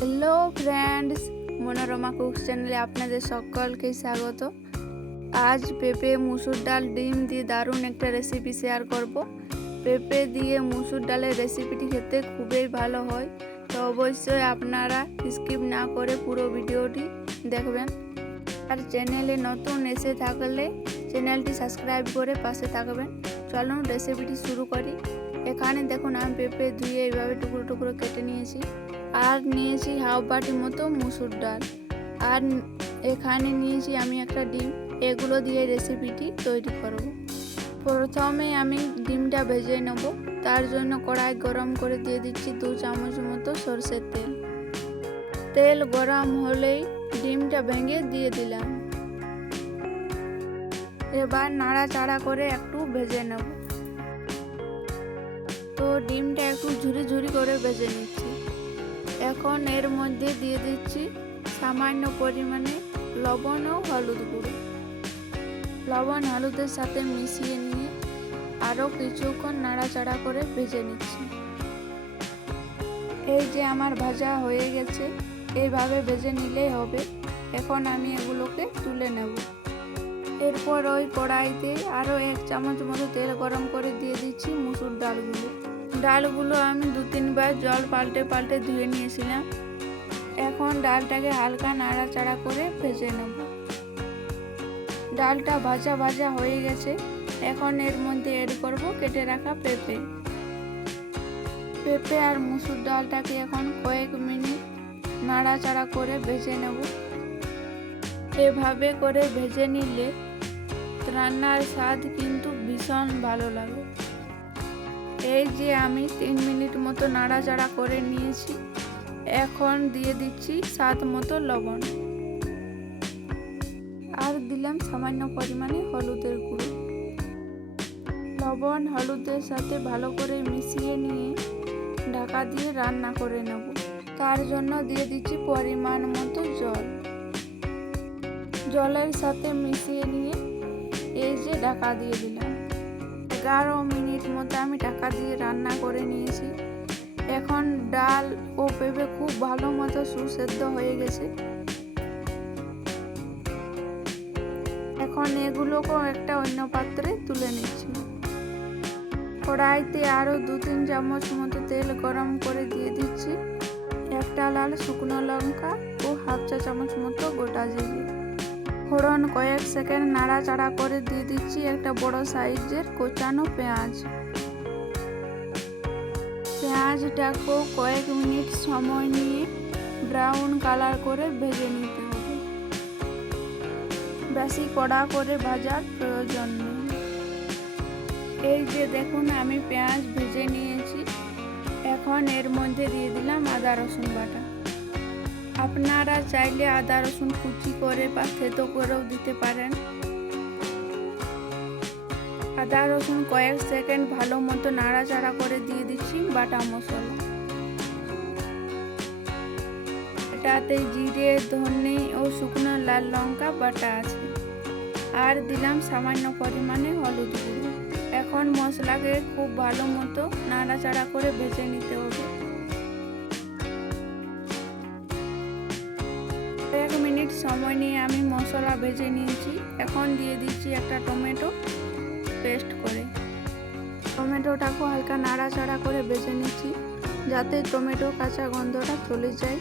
Hello friends, Manorama cooks চ্যানেলে আপনাদের সকলকে স্বাগত। আজ পেঁপে, মুসুর ডাল, ডিম দিয়ে দারুণ একটা রেসিপি শেয়ার করব। পেঁপে দিয়ে মুসুর ডালের রেসিপিটি খেতে খুবই ভালো হয়, তো অবশ্যই আপনারা স্কিপ না করে পুরো ভিডিওটি দেখবেন। আর চ্যানেলে নতুন এসে থাকলে চ্যানেলটি সাবস্ক্রাইব করে পাশে থাকবেন। চলুন রেসিপিটি শুরু করি। এখানে দেখুন আমি পেঁপে ধুয়ে এইভাবে টুকরো টুকরো কেটে নিয়েছি, আর নিয়েছি হাফ বাটি মতো মুসুর ডাল, আর এখানে নিয়েছি আমি একটা ডিম। এগুলো দিয়ে রেসিপিটি তৈরি করব। প্রথমে আমি ডিমটা ভেজে নেব। তার জন্য কড়াই গরম করে দিয়ে দিচ্ছি 2 চামচ মতো সরষের তেল। তেল গরম হলেই ডিমটা ভেঙে দিয়ে দিলাম। এবার নাড়াচাড়া করে একটু ভেজে নেব। তো ডিমটা একটু ঝুরি ঝুরি করে ভেজে নিচ্ছি। এখন এর মধ্যে দিয়ে দিচ্ছি সামান্য পরিমাণে লবণ ও হলুদ গুঁড়ো। লবণ হলুদের সাথে মিশিয়ে নিয়ে আরও কিছুক্ষণ নাড়াচাড়া করে ভেজে নিচ্ছি। এই যে আমার ভাজা হয়ে গেছে, এইভাবে ভেজে নিলেই হবে। এখন আমি এগুলোকে তুলে নেব। এরপর ওই কড়াইতে আরও 1 চামচ মতো তেল গরম করে দিয়ে দিচ্ছি মুসুর ডালগুলো আমি 2-3 বার জল পাল্টে পাল্টে ধুয়ে নিয়েছিলাম। এখন ডালটাকে হালকা নাড়াচাড়া করে ভেজে নেব। ডালটা ভাজা ভাজা হয়ে গেছে। এখন এর মধ্যে এড করব কেটে রাখা পেঁপে আর মুসুর ডালটাকে এখন কয়েক মিনিট নাড়াচাড়া করে ভেজে নেব। এভাবে করে ভেজে নিলে রান্নার স্বাদ কিন্তু ভীষণ ভালো লাগে। এই যে আমি 3 মিনিট মতো নাড়াচাড়া করে নিয়েছি। এখন দিয়ে দিচ্ছি স্বাদ মতো লবণ, আর দিলাম সামান্য পরিমাণে হলুদের গুঁড়ো। লবণ হলুদের সাথে ভালো করে মিশিয়ে নিয়ে ঢাকা দিয়ে রান্না করে নেব। তার জন্য দিয়ে দিচ্ছি পরিমাণ মতো জল। জলের সাথে মিশিয়ে নিয়ে এই যে ঢাকা দিয়ে দিলাম। 11 মিনিট মতো আমি ঢাকা দিয়ে রান্না করে নিয়েছি। এখন ডাল ও পেঁপে খুব ভালো মতো সুসেদ্ধ হয়ে গেছে। এখন এগুলোকেও একটা অন্য পাত্রে তুলে নিচ্ছি। কড়াইতে আরও 2-3 চামচ মতো তেল গরম করে দিয়ে দিচ্ছি একটা লাল শুকনো লঙ্কা ও হাফ চা চামচ মতো গোটা জিরে। ফোড়ন কয়েক সেকেন্ড নাড়াচাড়া করে দিয়ে দিচ্ছি একটা বড় সাইজের কোচানো পেঁয়াজটাকেও কয়েক মিনিট সময় নিয়ে ব্রাউন কালার করে ভেজে নিতে হবে। বেশি কড়া করে ভাজার প্রয়োজন নেই। এই যে দেখুন আমি পেঁয়াজ ভেজে নিয়েছি। এখন এর মধ্যে দিয়ে দিলাম আদা রসুন বাটা। আপনারা চাইলে আদা রসুন কুচি করে বা থেতো করেও দিতে পারেন। আদা রসুন কয়েক সেকেন্ড ভালো মতো নাড়াচাড়া করে দিয়ে দিচ্ছি বাটা মশলা। এটাতে জিরে, ধনে ও শুকনো লাল লঙ্কা বাটা আছে, আর দিলাম সামান্য পরিমাণে হলুদ গুঁড়ো। এখন মশলাকে খুব ভালো মতো নাড়াচাড়া করে ভেজে নিতে হবে। 1 মিনিট সময় নিয়ে আমি মশলা ভেজে নিয়েছি। এখন দিয়ে দিচ্ছি একটা টমেটো পেস্ট করে। টমেটোটাকে হালকা নাড়াচাড়া করে ভেজে নিচ্ছি যাতে টমেটো কাঁচা গন্ধটা চলে যায়।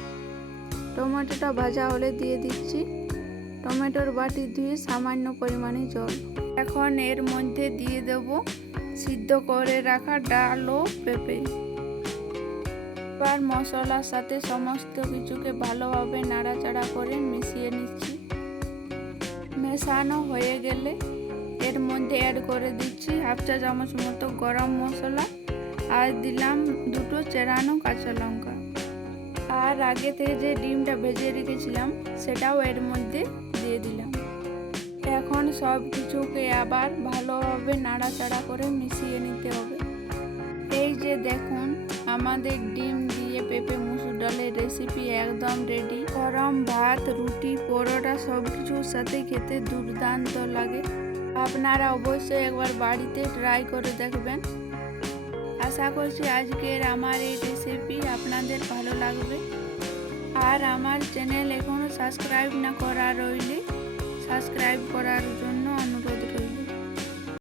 টমেটোটা ভাজা হলে দিয়ে দিচ্ছি টমেটোর বাটি ধুয়ে সামান্য পরিমাণে জল। এখন এর মধ্যে দিয়ে দেব সিদ্ধ করে রাখা ডাল ও পেঁপে। এবার মশলার সাথে সমস্ত কিছুকে ভালোভাবে নাড়াচাড়া করে মিশিয়ে নিচ্ছি। মেশানো হয়ে গেলে এর মধ্যে অ্যাড করে দিচ্ছি হাফ চা চামচ মতো গরম মশলা, আর দিলাম 2টো চেরানো কাঁচা লঙ্কা, আর আগে থেকে যে ডিমটা ভেজে রেখেছিলাম সেটাও এর মধ্যে দিয়ে দিলাম। এখন সব কিছুকে আবার ভালোভাবে নাড়াচাড়া করে মিশিয়ে নিতে হবে। এই যে দেখুন আমাদের ডিম দিয়ে পেঁপে মুসুর ডালের রেসিপি একদম রেডি। গরম ভাত, রুটি, পরোটা সব কিছুর সাথে খেতে দুর্দান্ত লাগে। আপনারা অবশ্যই একবার বাড়িতে ট্রাই করে দেখবেন। আশা করছি আজকের আমার এই রেসিপি আপনাদের ভালো লাগবে। আর আমার চ্যানেল এখনও সাবস্ক্রাইব না করা রইল।